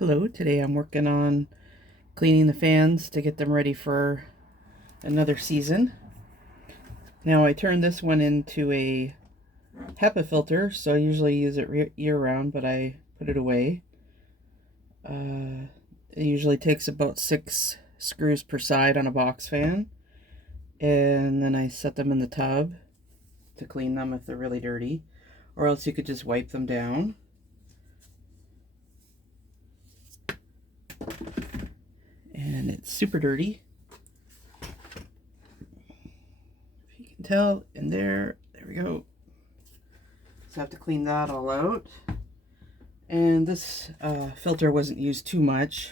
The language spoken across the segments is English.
Hello, today I'm working on cleaning the fans to get them ready for another season. Now I turned this one into a HEPA filter, so I usually use it year-round, but I put it away. It usually takes about 6 screws per side on a box fan, and then I set them in the tub to clean them if they're really dirty, or else you could just wipe them down. And it's super dirty. If you can tell, in there we go. So I have to clean that all out. And this filter wasn't used too much.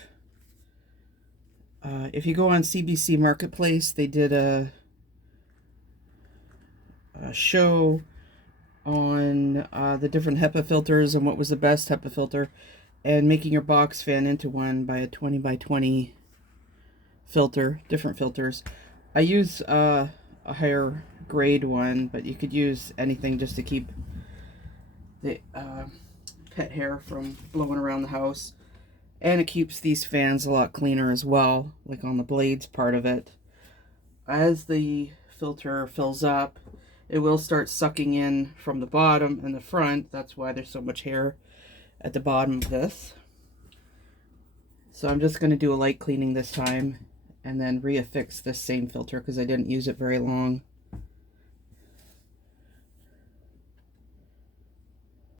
If you go on CBC Marketplace, they did a show on the different HEPA filters and what was the best HEPA filter, and making your box fan into one by a 20 by 20 filter, different filters. I use a higher grade one, but you could use anything just to keep the pet hair from blowing around the house. And it keeps these fans a lot cleaner as well, like on the blades part of it. As the filter fills up, it will start sucking in from the bottom and the front. That's why there's so much hair at the bottom of this. So I'm just going to do a light cleaning this time and then reaffix this same filter because I didn't use it very long.